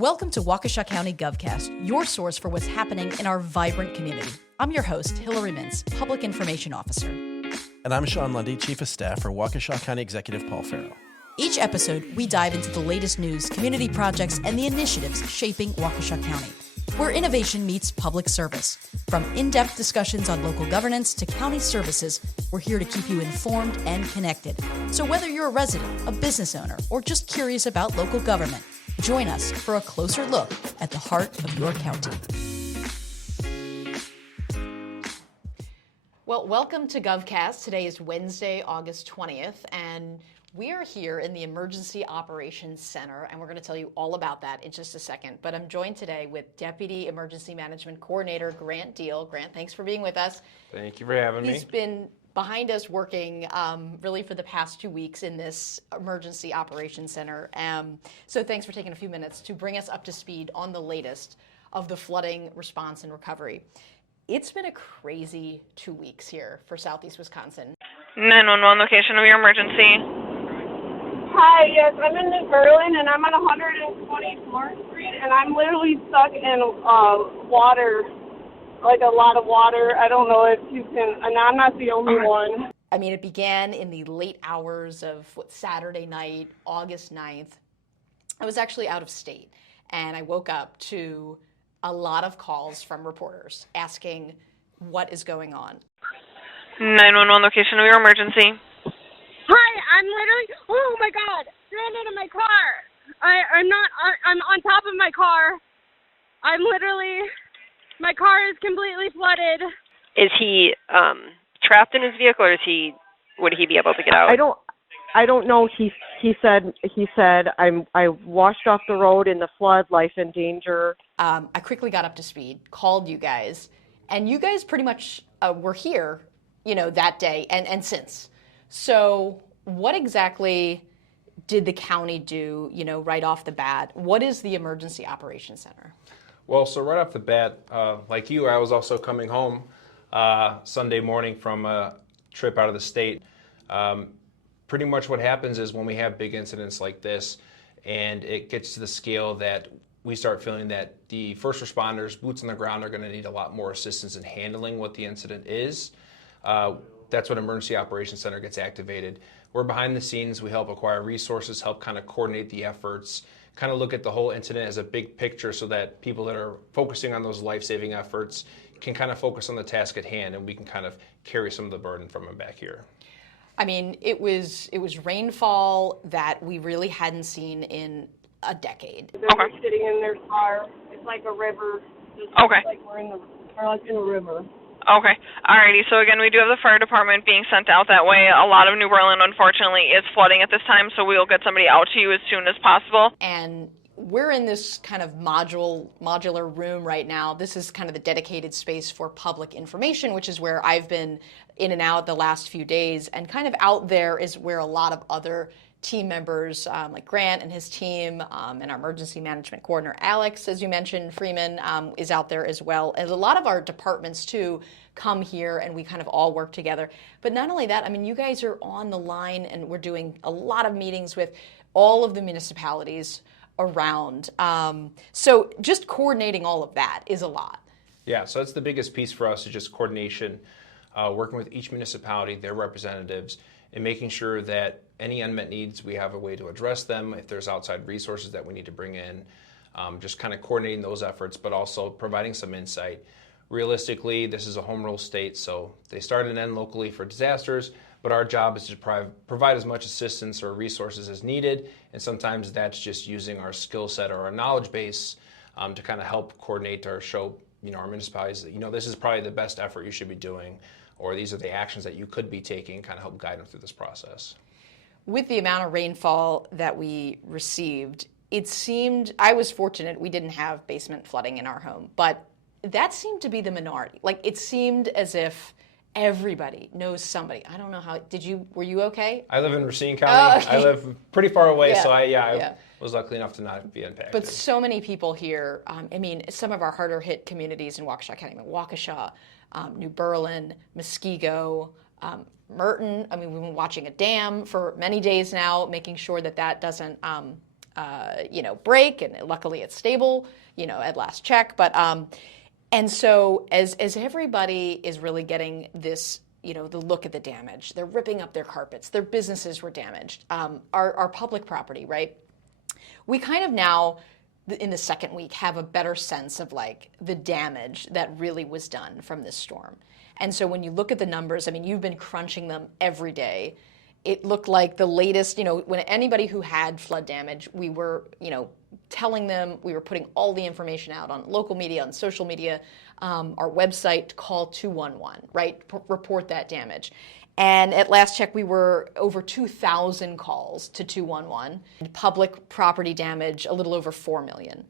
Welcome to Waukesha County GovCast, your source for what's happening in our vibrant community. I'm your host, Hillary Mintz, Public Information Officer. And I'm Sean Lundy, Chief of Staff for Waukesha County Executive Paul Farrow. Each episode, we dive into the latest news, community projects, and the initiatives shaping Waukesha County, where innovation meets public service. From in-depth discussions on local governance to county services, we're here to keep you informed and connected. So whether you're a resident, a business owner, or just curious about local government, join us for a closer look at the heart of your county. Well, welcome to GovCast. Today is Wednesday, August 20th, and we are here in the Emergency Operations Center, and we're going to tell you all about that in just a second. But I'm joined today with Deputy Emergency Management Coordinator Grant Deal. Grant, thanks for being with us. Thank you for having me. He's been behind us working really for the past 2 weeks in this Emergency Operations Center. So thanks for taking a few minutes to bring us up to speed on the latest of the flooding response and recovery. It's been a crazy 2 weeks here for Southeast Wisconsin. 911 location of your emergency. Hi, yes, I'm in New Berlin, and I'm on 124th Street, and I'm literally stuck in water, like a lot of water. I don't know if you can, and I'm not the only one. I mean, it began in the late hours of Saturday night, August 9th. I was actually out of state, and I woke up to a lot of calls from reporters asking what is going on. 911 location of your emergency. Hi, I'm literally, oh my God, stranded in my car. I'm on top of my car. I'm literally, my car is completely flooded. Is he trapped in his vehicle, or would he be able to get out? I don't know. He said I washed off the road in the flood, life in danger. I quickly got up to speed, called you guys, and you guys pretty much were here, that day and since. So what exactly did the county do, right off the bat? What is the Emergency Operations Center? Well, so right off the bat, like you, I was also coming home Sunday morning from a trip out of the state. Pretty much what happens is when we have big incidents like this and it gets to the scale that we start feeling that the first responders, boots on the ground, are going to need a lot more assistance in handling what the incident is. That's when Emergency Operations Center gets activated. We're behind the scenes. We help acquire resources, help kind of coordinate the efforts, kind of look at the whole incident as a big picture so that people that are focusing on those life-saving efforts can kind of focus on the task at hand, and we can kind of carry some of the burden from them back here. I mean, it was rainfall that we really hadn't seen in a decade. They're sitting in their car. It's like a river. Okay. Like we're like in a river. Okay. Alrighty. So again, we do have the fire department being sent out that way. A lot of New Berlin, unfortunately, is flooding at this time, so we'll get somebody out to you as soon as possible. And we're in this kind of modular room right now. This is kind of the dedicated space for public information, which is where I've been in and out the last few days. And kind of out there is where a lot of other team members, like Grant and his team, and our emergency management coordinator, Alex, as you mentioned, Freeman, is out there as well. And a lot of our departments, too, come here, and we kind of all work together. But not only that, I mean, you guys are on the line, and we're doing a lot of meetings with all of the municipalities around. So just coordinating all of that is a lot. Yeah, so that's the biggest piece for us, is just coordination, working with each municipality, their representatives, and making sure that any unmet needs, we have a way to address them. If there's outside resources that we need to bring in, just kind of coordinating those efforts, but also providing some insight. Realistically, this is a home rule state, so they start and end locally for disasters, but our job is to provide as much assistance or resources as needed, and sometimes that's just using our skill set or our knowledge base to kind of help coordinate or show our municipalities that, this is probably the best effort you should be doing, or these are the actions that you could be taking, kind of help guide them through this process. With the amount of rainfall that we received, it seemed, I was fortunate we didn't have basement flooding in our home, but that seemed to be the minority. Like, it seemed as if everybody knows somebody. I don't know how, were you okay? I live in Racine County. Okay. I live pretty far away, Yeah. so I was lucky enough to not be impacted. But so many people here, some of our harder hit communities in Waukesha County, Waukesha, New Berlin, Muskego, Merton. We've been watching a dam for many days now, making sure that doesn't break, and luckily it's stable, at last check. But and so as everybody is really getting this, the look at the damage, they're ripping up their carpets, their businesses were damaged, our public property, right? We kind of now, in the second week, have a better sense of like the damage that really was done from this storm. And so when you look at the numbers, I mean, you've been crunching them every day. It looked like the latest, when anybody who had flood damage, we were, telling them, we were putting all the information out on local media, on social media, our website, call 211, right? Report that damage. And at last check, we were over 2,000 calls to 211. Public property damage, a little over 4 million.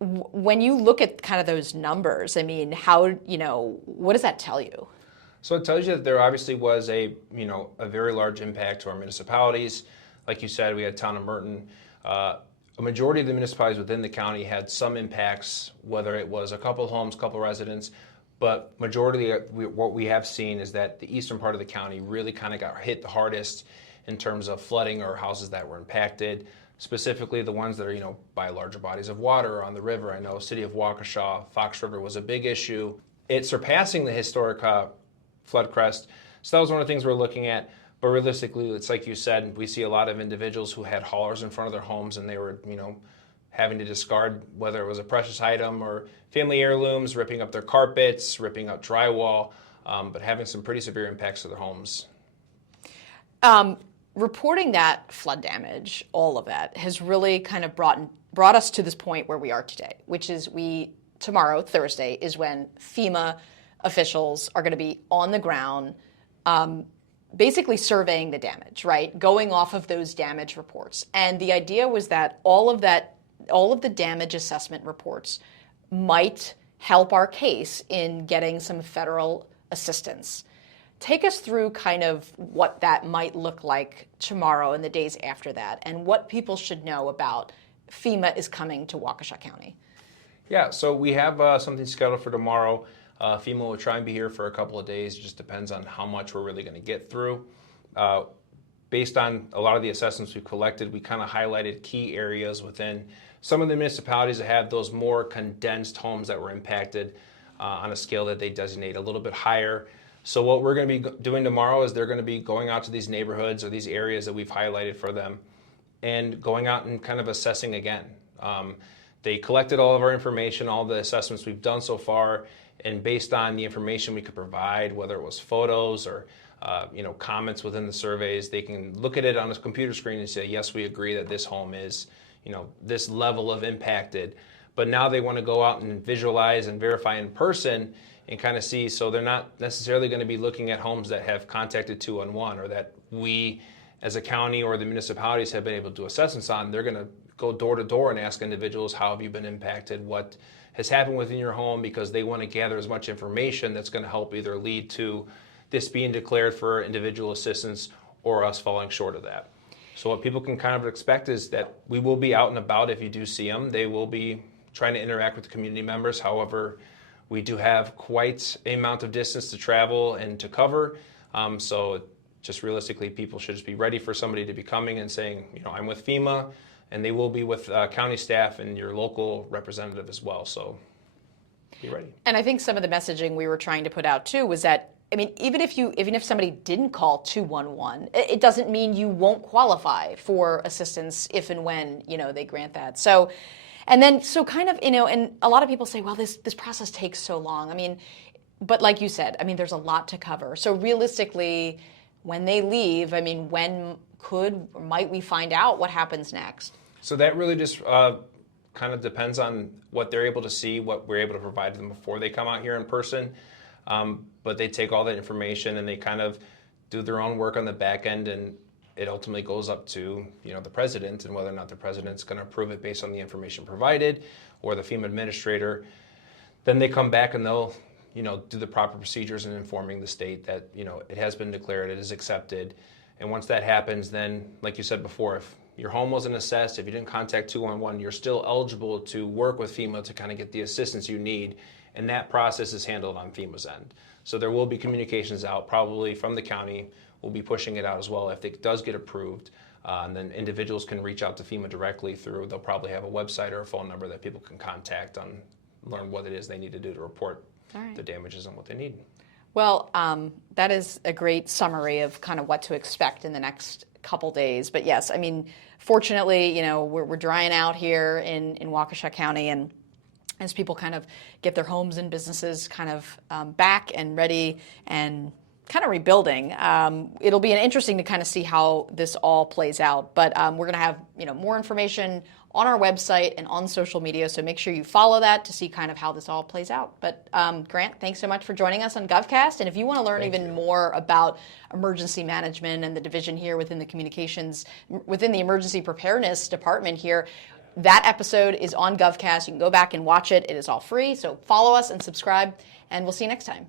When you look at kind of those numbers, I mean, what does that tell you? So it tells you that there obviously was a very large impact to our municipalities. Like you said, we had town of Merton. A majority of the municipalities within the county had some impacts, whether it was a couple homes, couple residents, but majority of what we have seen is that the eastern part of the county really kind of got hit the hardest in terms of flooding or houses that were impacted, specifically the ones that are, by larger bodies of water on the river. I know city of Waukesha, Fox River was a big issue. It's surpassing the historic flood crest. So that was one of the things we're looking at. But realistically, it's like you said, we see a lot of individuals who had haulers in front of their homes and they were, having to discard whether it was a precious item or family heirlooms, ripping up their carpets, ripping up drywall, but having some pretty severe impacts to their homes. Reporting that flood damage, all of that, has really kind of brought us to this point where we are today, which is tomorrow, Thursday, is when FEMA officials are going to be on the ground, basically surveying the damage, right? Going off of those damage reports. And the idea was that all of the damage assessment reports might help our case in getting some federal assistance. Take us through kind of what that might look like tomorrow and the days after that, and what people should know about FEMA is coming to Waukesha County. Yeah, so we have something scheduled for tomorrow. FEMA will try and be here for a couple of days. It just depends on how much we're really going to get through. Based on a lot of the assessments we've collected, we kind of highlighted key areas within some of the municipalities that have those more condensed homes that were impacted on a scale that they designate a little bit higher. So what we're going to be doing tomorrow is they're going to be going out to these neighborhoods or these areas that we've highlighted for them and going out and kind of assessing again. They collected all of our information, all the assessments we've done so far, and based on the information we could provide, whether it was photos or comments within the surveys, they can look at it on a computer screen and say, yes, we agree that this home is this level of impacted. But now they want to go out and visualize and verify in person and kind of see. So they're not necessarily going to be looking at homes that have contacted 211 or that we as a county or the municipalities have been able to do assessments on. They're going to go door to door and ask individuals, how have you been impacted? What has happened within your home, because they want to gather as much information that's going to help either lead to this being declared for individual assistance or us falling short of that. So what people can kind of expect is that we will be out and about. If you do see them, they will be trying to interact with the community members. However, we do have quite an amount of distance to travel and to cover. So just realistically, people should just be ready for somebody to be coming and saying, I'm with FEMA, and they will be with county staff and your local representative as well. So be ready. And I think some of the messaging we were trying to put out too was that, even if somebody didn't call 211, it doesn't mean you won't qualify for assistance if and when they grant that. So kind of and a lot of people say, well, this process takes so long. But like you said, there's a lot to cover. So realistically, when they leave, when might we find out what happens next? So that really just kind of depends on what they're able to see, what we're able to provide them before they come out here in person. But they take all that information and they kind of do their own work on the back end, and it ultimately goes up to the president and whether or not the president's going to approve it based on the information provided, or the FEMA administrator. Then they come back and they'll do the proper procedures in informing the state that it has been declared, it is accepted. And once that happens, then, like you said before, if your home wasn't assessed, if you didn't contact 211, you're still eligible to work with FEMA to kind of get the assistance you need. And that process is handled on FEMA's end. So there will be communications out, probably from the county. We'll be pushing it out as well if it does get approved. And then individuals can reach out to FEMA directly through, they'll probably have a website or a phone number that people can contact on, learn what it is they need to do to report the damages and what they need. Well, that is a great summary of kind of what to expect in the next couple days. But yes, I mean, fortunately, you know, we're drying out here in Waukesha County, and as people kind of get their homes and businesses kind of back and ready and kind of rebuilding, it'll be interesting to kind of see how this all plays out. But we're going to have, you know, more information on our website and on social media, so make sure you follow that to see kind of how this all plays out. But Grant, thanks so much for joining us on GovCast. And if you want to learn even more about emergency management and the division here within the communications, within the emergency preparedness department here, that episode is on GovCast. You can go back and watch it. It is all free. So follow us and subscribe, and we'll see you next time.